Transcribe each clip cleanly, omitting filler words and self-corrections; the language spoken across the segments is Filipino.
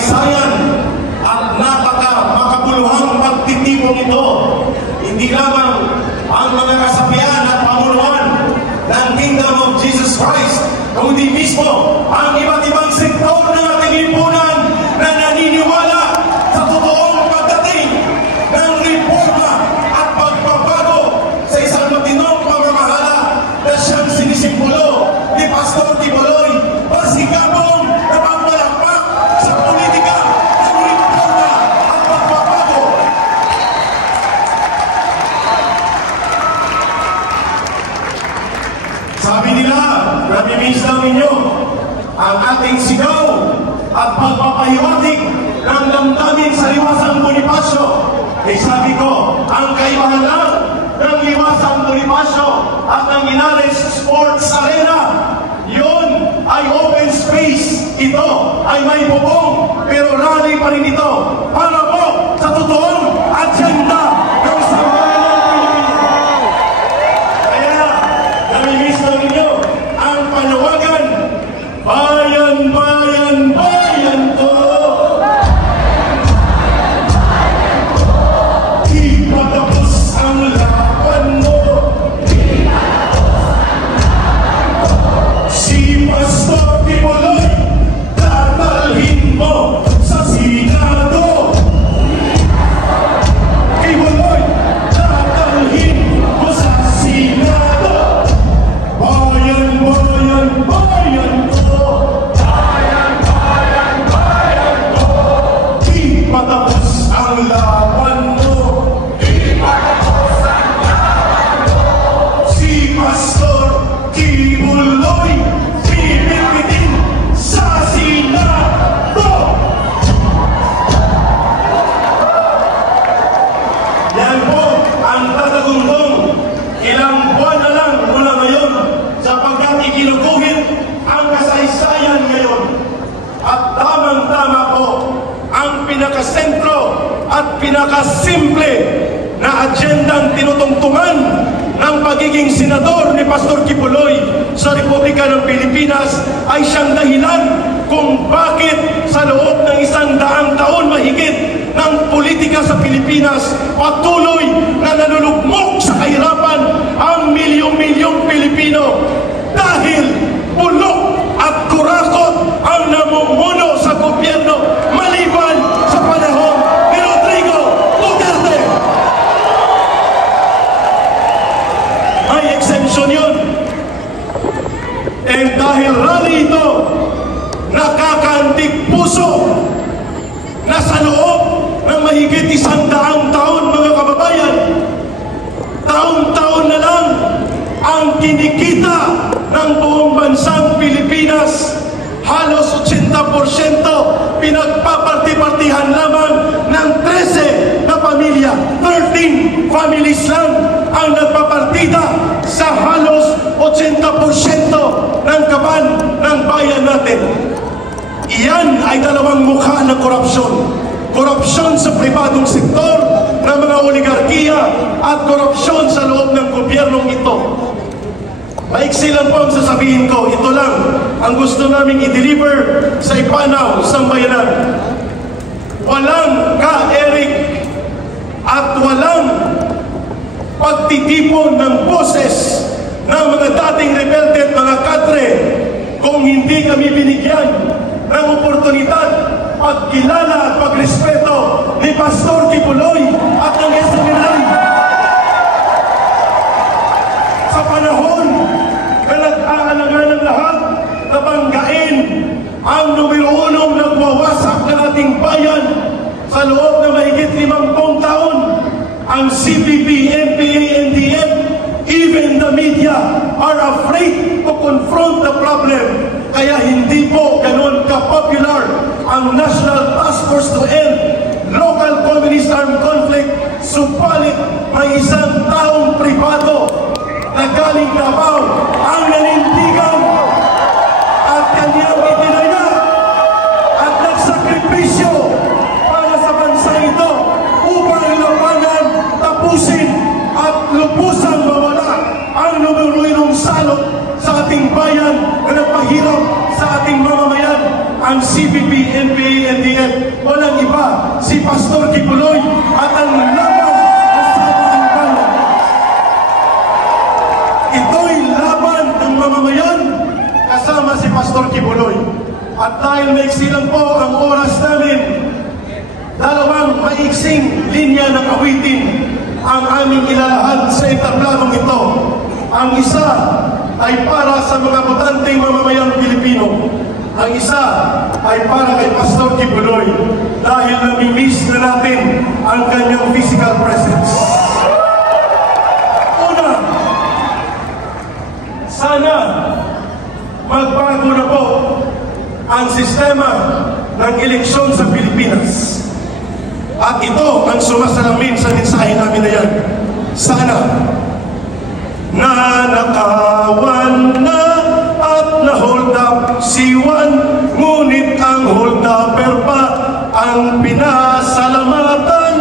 kasaysayan at makabuluhang pagtitipon ito. Hindi lamang ang mga kasapian at pamunuan ng Kingdom of Jesus Christ, kundi mismo ang iba't ibang sektor ng ating lipunan na naniniwala sa totoong pagdating ng reforma at pagbabago sa isang matinong pamamahala na siyang sinisimbolo ni Pastor Kibuloy, masigabong na pagmalakpak sa politika ng reforma at pagbabago. Sabi nila, namimiss lang ninyo ang ating sigaw at pagpapahiwatig ng damdamin sa Liwasang Bonifacio. Sabi ko, ang kaibahan lang ng Liwasang Bonifacio at ng Inares Sports Arena, yun ay open space. Ito ay may bubong, pero rally pa rin ito para po sa totoong agenda ng sambayanan ng Pilipinas. Kaya, namimiss lang ninyo ang panawagan, bayan, bayan, bayan ko. Di patapos ang laban mo. Si Pastor Kibuloy, tatalhin mo sa Senado. Kibuloy, tatalhin mo sa Senado. Bayan, bayan, bayan ko. Bayan, bayan, bayan ko. Di patapos ang laban mo. Di patapos ang laban mo. Si Pastor Kibuloy, pipilitin sa Senado. Yan po ang tatagundong ilang buwan na lang mula ngayon sapagkat ikinukuhit ang kasaysayan ngayon. At tamang-tama po ang pinakasentro at pinakasimple na agendang tinutungtungan ng pagiging senador ni Pastor Kibuloy sa Republika ng Pilipinas ay siyang dahilan kung bakit sa loob ng 100 taon mahigit ng politika sa Pilipinas patuloy na nalulugmok sa kahirapan ang milyong-milyong Pilipino dahil bulok at kurakot ang namumuno sa gobyerno maliban sa panahon ni Rodrigo Duterte. May exemption yun. And dahil rally ito nakakaantig puso na sa loob ng mahigit 100 taon, mga kababayan, taon-taon na lang ang kinikita ng buong bansang Pilipinas, halos 80% pinagpaparti-partihan lamang ng 13 na pamilya. 13 families lang ang nagpapartida sa halos 80% ng kaban ng bayan natin. Iyan ay dalawang mukha ng korupsyon. Korupsyon sa pribadong sektor ng mga oligarkiya at korupsyon sa loob ng gobyernong ito. Maiksi lang po ang sasabihin ko. Ito lang ang gusto naming i-deliver sa ipanaw sa bayanan. Walang ka-Eric at walang pagtitipon ng boses ng mga dating rebelde at mga kadre kung hindi kami binigyan ng oportunidad, pagkilala at pagrespeto ni Pastor Kibuloy at ng SMNI. Sa panahon na nag-aalangan ng lahat na banggain ang numero 1 nagwawasak ng ating bayan sa loob ng mahigit 50 taon, ang CPP, NPA, NDF, even the media are afraid to confront the problem. Kaya hindi po ganun ka-popular ang National Task Force to End Local Communist Armed Conflict. Subalit may isang taong pribado na galing Davao ang nanindigan at kanyang itinaya at nagsakripisyo para sa bansa ito upang labanan, tapusin at lubusang mawala ang numero 1 salot sa ating bayan na nagpahirap sa ating mamamayan, ang CPP, NPA, NDF. Kibuloy. At dahil maiksi lang po ang oras namin, dalawang maiksing linya ng awitin ang aming ilalahad sa entabladong ito. Ang isa ay para sa mga botanteng mamamayang Pilipino. Ang isa ay para kay Pastor Kibuloy dahil nami-miss na natin ang kanyang physical presence. Una, sana magbago na po ang sistema ng eleksyon sa Pilipinas. At ito ang sumasalamin sa mensahe namin na yan. Sana nanakawan na at na-hold up si Juan, ngunit ang hold upper pa ang pinasalamatan.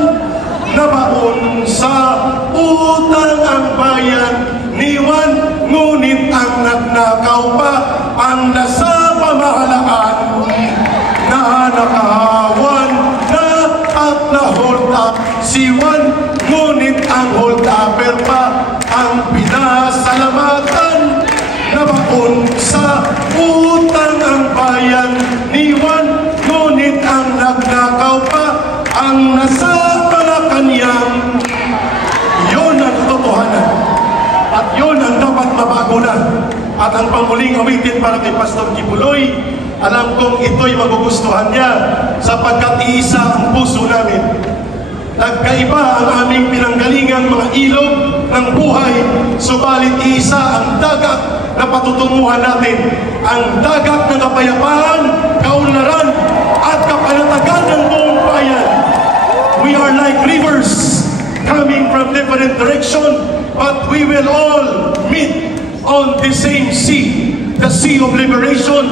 Nabaon sa utang ang bayan ni Juan, ngunit ang nagnakaw pa ang nasa pamahalaan. Nanakawan na at na-hold up si Juan, ngunit ang hold upper pa ang pinasalamatan. Nabaon sa utang ang bayan ni Juan, ngunit ang nagnakaw pa ang nasa Malacanang. Yun ang katotohanan. At yun ang dapat mabago na. At ang panghuling awitin para kay Pastor Kibuloy, alam kong ito'y magugustuhan niya sapagkat iisa ang puso namin. Nagkaiba ang aming pinanggalingang mga ilog ng buhay, subalit iisa ang dagat na patutunguhan natin. Ang dagat ng kapayapaan, kaunlaran at kapanatagan ng buong bayan. We are like rivers coming from different direction, but we will all meet on the same sea, the sea of liberation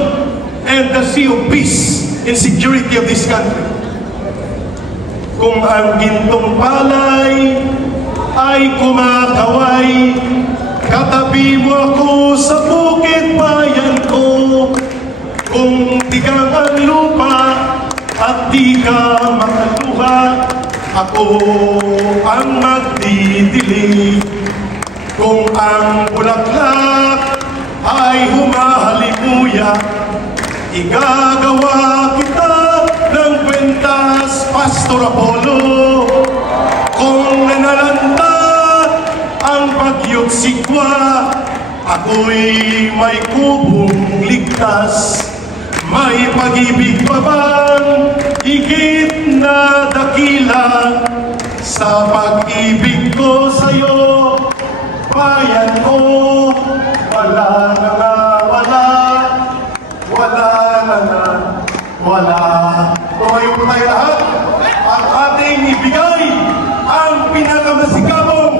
and the sea of peace and security of this country. Kung ang gintong palay ay kumakaway, katabi mo ako sa bukid bayan ko. Kung tigang ang lupa at di ka makaluha, ako ang magdidilig. Kung ang bulaklak ay humahalimuya, igagawa kita ng kwentas, Pastor Apollo. Kung nanalanta ang bagyo't sikwa, ako'y may kubong ligtas. May pag-ibig pa bang higit na dakila sa pag-ibig ko sa'yo, bayan ko? Wala na nga, wala. Tumayo po tayo lahat at ating ibigay ang pinakamasikabong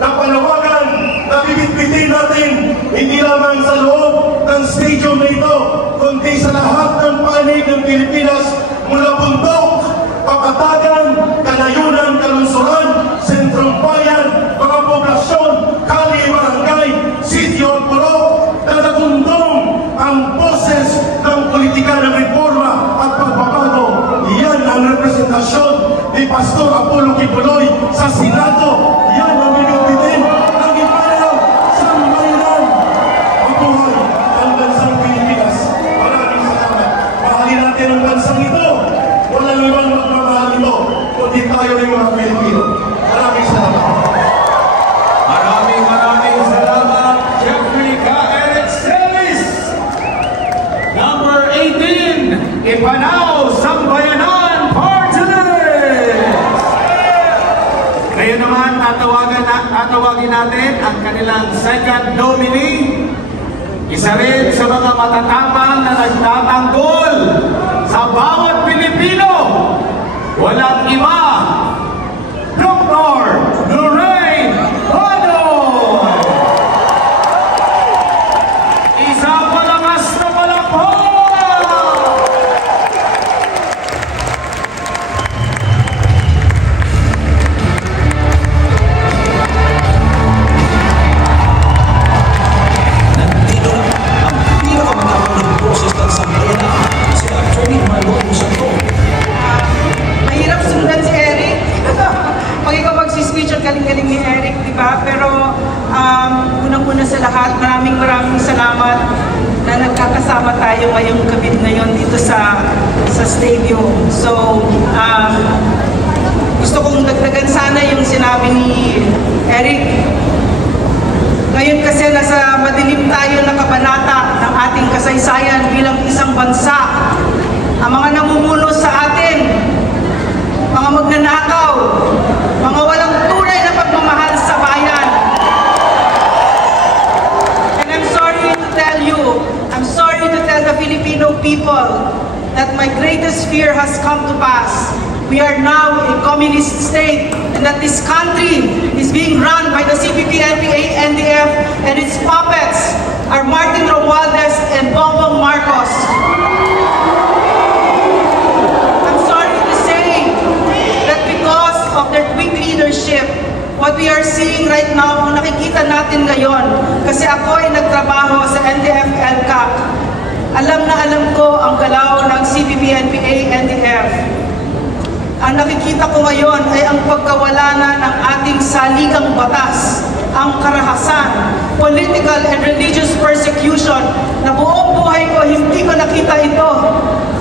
na panawagan na bibitbitin natin, hindi lamang sa loob ng stadium na ito, kundi sa lahat ng panig ng Pilipinas, mula bundok, kapatagan, kanayunan, kalunsuran, sentrong bayan, mga poblasyon, kali, barangay, sitio, puro, na natundong ang boses ng politika ng reforma at pagbabago. Yan ang representasyon ni Pastor Apollo Kibuloy sa Senado. Yan ang binigbitin ng impayong sambayanan. Mabuhay ang bansang Pilipinas. Maraming salamat. Mahalin natin ang bansang ito. Walang ibang magmamahal ito, kundi tayo ng mga Pilipino. Maraming salamat. Maraming salamat, Jeffrey Caeres. Number 18, Ipanao Sambayanan Party List. Ngayon naman, tatawagin natin ang kanilang second nominee. Isa rin sa mga matatapang na nagtatanggol sa bawat Pilipino. Walang iba, Dr. Lorraine Banoy. Isang malakas na palakpak. Nandito ang pinakamatapang ng boses ng sambayanan, si Atty. Marlon Santo. Mahirap sundan si dito sa stadium. So, gusto kong dagdagan sana yung sinabi ni Eric. Ngayon kasi nasa madilim tayo na kabanata ng ating kasaysayan bilang isang bansa. Ang mga namumuno sa atin, mga magnanakaw, mga walang tunay na pagmamahal sa bayan. And I'm sorry to tell the Filipino people that my greatest fear has come to pass. We are now a communist state, and that this country is being run by the CPP, NPA, NDF, and its puppets are Martin Romualdez and Bongbong Marcos. I'm sorry to say that because of their weak leadership, what we are seeing right now, kung nakikita natin ngayon, kasi ako ay nagtrabaho sa NDF-LCAC, alam na alam ko ang galaw ng CPP, NPA, NDF. Ang nakikita ko ngayon ay ang pagkawala na ng ating saligang batas, ang karahasan, political and religious persecution na buong buhay ko hindi ko nakita ito.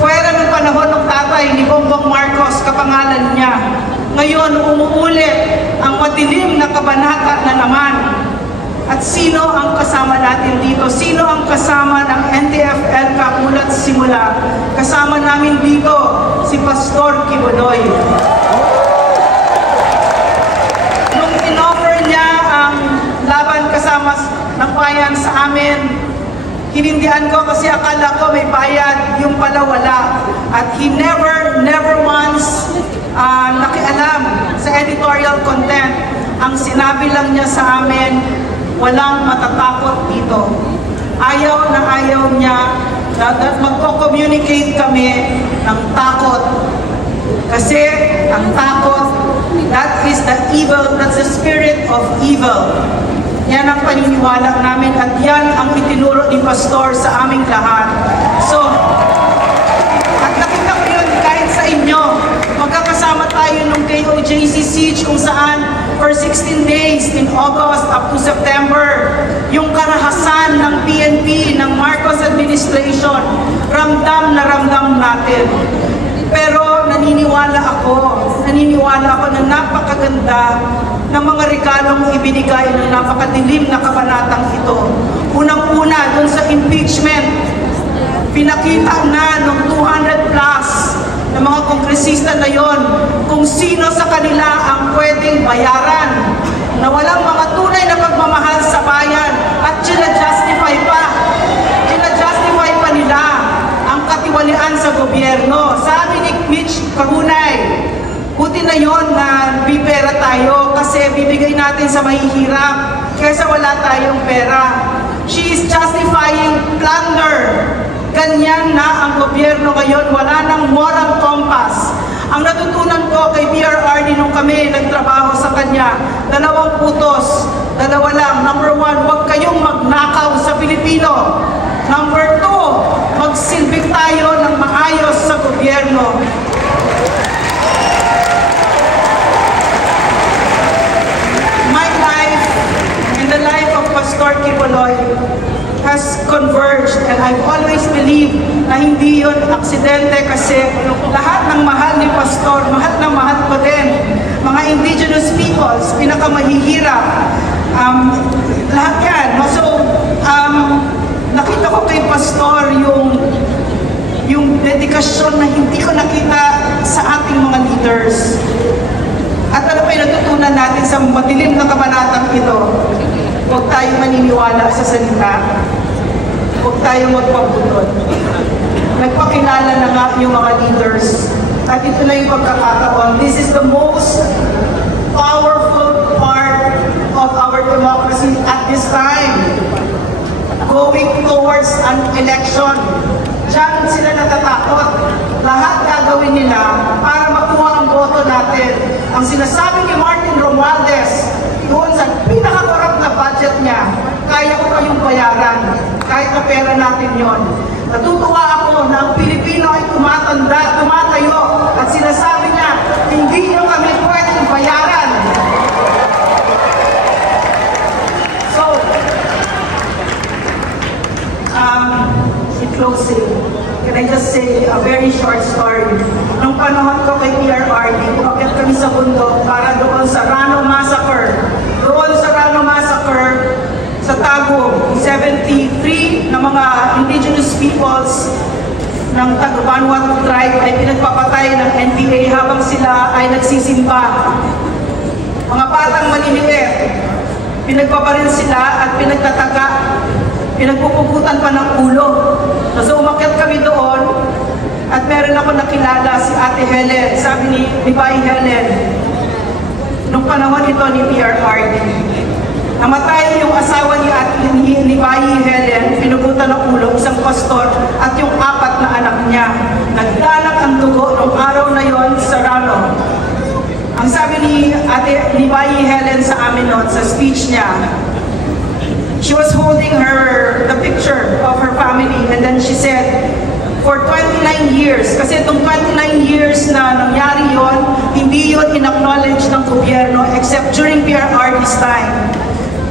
Fuera ng panahon ng tatay ni Bongbong Marcos, kapangalan niya. Ngayon umuulit ang madilim na kabanata na naman. At sino ang kasama natin dito? Sino ang kasama ng NDF-LCAC mula't simula? Kasama namin dito si Pastor Kibuloy. Nung in-offer niya ang laban kasama ng bayan sa amin, hinindihan ko kasi akala ko may bayad, yung pala wala. At he never once nakialam sa editorial content. Ang sinabi lang niya sa amin, walang matatakot dito. Ayaw niya na magko-communicate kami ng takot. Kasi ang takot, that is the evil, that's the spirit of evil. Yan ang paniniwala namin at yan ang itinuro ni Pastor sa aming lahat. So, at nakita ko yun kahit sa inyo, magkakasama tayo nung KOJC siege kung saan for 16 days in August up to September, yung karahasan ng PNP, ng Marcos administration, ramdam na ramdam natin. Pero naniniwala ako na napakaganda ng mga regalong ibinigay ng napakadilim na kabanatang ito. Unang-una, dun sa impeachment, pinakita na ng 200 plus ng mga kongresista na yon kung sino sa kanila ang pwedeng bayaran na walang mga tunay na pagmamahal sa bayan at justify pa nila ang katiwalian sa gobyerno. Sabi ni Mitch Kahunay, buti na yon na bipera tayo kasi bibigay natin sa mahihirap kaysa wala tayong pera. She is justifying plunder. Ganyan na ang gobyerno ngayon, wala nang moral compass. Ang natutunan ko kay PRRD nung kami nagtrabaho sa kanya, 2 utos, 2 lang. Number 1, huwag kayong magnakaw sa Pilipino. Number 2, magsilbing tayo ng maayos sa gobyerno. My life and the life of Pastor Kibuloy has converged, and I've always believed na hindi yun aksidente kasi lahat ng mahal ni Pastor, mahal na mahal ko din, mga indigenous peoples, pinakamahihirap, lahat yan. So, nakita ko kay Pastor yung dedikasyon na hindi ko nakita sa ating mga leaders. At ano pa yung natutunan natin sa madilim na kabanatang ito? Huwag tayong maniniwala sa salita. Huwag tayong magpabutod. Nagpakilala na nga yung mga leaders. At ito na yung pagkakataon. This is the most powerful part of our democracy at this time. Going towards an election. Diyan sila natatakot. Lahat gagawin nila para makuha ang boto natin. Ang sinasabi ni Martin Romualdez, doon sa pinakakorap na budget niya, kaya ko kayong bayaran, kahit na pera natin yon. Natutuwa ako na ang Pilipino ay tumatayo, at sinasabi niya, hindi nyo kami pwedeng bayaran. So, in closing, can I just say, panahon ko kay PRRD, umakyat kami sa bundok para doon sa Rano Massacre. Doon sa Rano Massacre, sa Tagum, 73 na mga indigenous peoples ng Tagubanwat tribe ay pinagpapatay ng NPA habang sila ay nagsisimba. Mga batang maliliit, pinagpaparin sila at pinagtataga, pinagpupugutan pa ng ulo. So umakyat kami doon at meron ako nakilala si Ate Helen, sabi ni Bay Helen, nung panahon ito ni PRRD. Namatay yung asawa ni Bay Helen, pinugutan ng ulo, isang pastor, at yung 4 na anak niya. Nagdanak ang dugo nung araw na yon sa Rano. Ang sabi ni Bay Helen sa amin noon, sa speech niya, she was holding the picture of her family, and then she said, for 29 years, kasi itong 29 years na nangyari yon, hindi yun in-acknowledge ng gobyerno except during PRRD's time.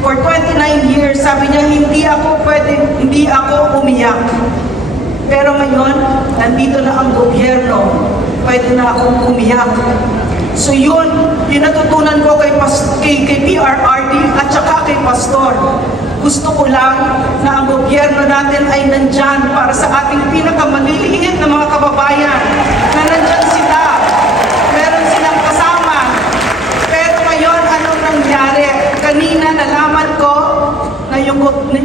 For 29 years, sabi niya, hindi ako umiyak. Pero ngayon, nandito na ang gobyerno, pwede na akong umiyak. So yun, natutunan ko kay PRRD at saka kay Pastor. Gusto ko lang na ang gobyerno natin ay nandyan para sa ating pinakamaliliit na mga kababayan, na nandyan sila, meron silang kasama. Pero ngayon, anong nangyari? Kanina nalaman ko na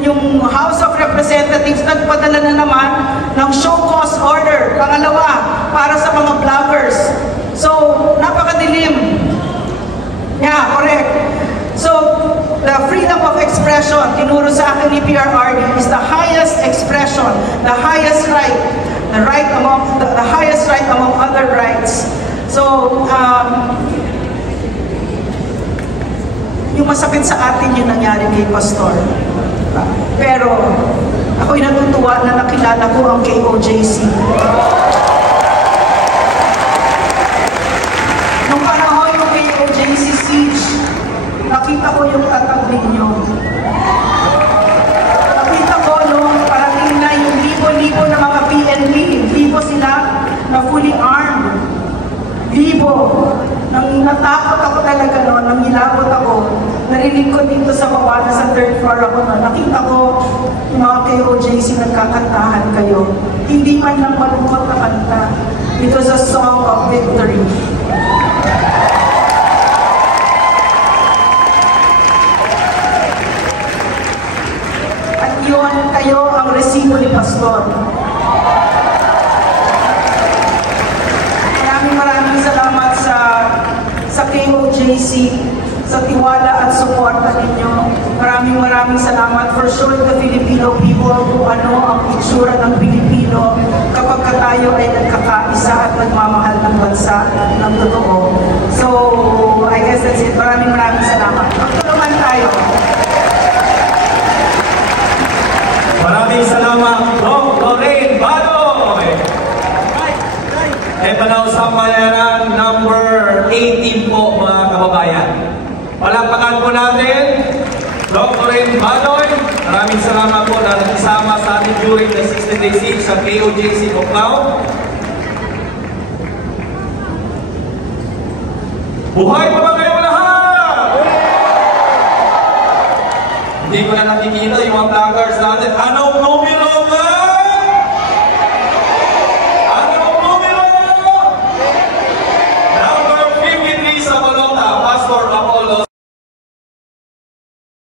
yung House of Representatives nagpadala na naman ng show cause order, pangalawa, para sa mga vloggers. So, napakadilim. Yeah, correct. So, the freedom of expression, tinuro sa akin ni PRRD, is the highest expression, the highest right, the highest right among other rights. So, yung masakit sa atin yung nangyari kay Pastor. Pero, ako'y natutuwa na nakilala ko ang KOJC. Nung panahon yung KOJC siege, nakita ko yung tatag ninyo. Nakita ko nung parating na yung libo-libo na mga PNP, libo sila na fully armed. Libo. Nang natakot ako talaga noon, nang nilabot ako, narinig ko dito sa baba na sa 3rd floor ako noon, nakita ko yung mga KOJC nagkakantahan kayo. Hindi man lang malungkot na kanta. It was a song of victory. At yun, kayo ang resibo ni Pastor. Maraming salamat sa KOJC, sa tiwala at suporta ninyo. Maraming salamat for showing the Filipino people kung ano ang itsura ng Pilipino kapag tayo ay nagkakaisa at nagmamahal ng bansa ng totoo. So, I guess that's it. Maraming salamat. Magtulungan tayo. Maraming salamat, Doc Lorraine Badoy. Sambayanan number 18 po, mga kababayan. Palakpakan po natin, Doc Lorraine Badoy. Maraming salamat po na nakisama sa ating during the 60-day siege sa KOJC Buklao. Buhay pa ba kayo lahat? Hindi ko na nakikita yung mga vloggers natin. Anong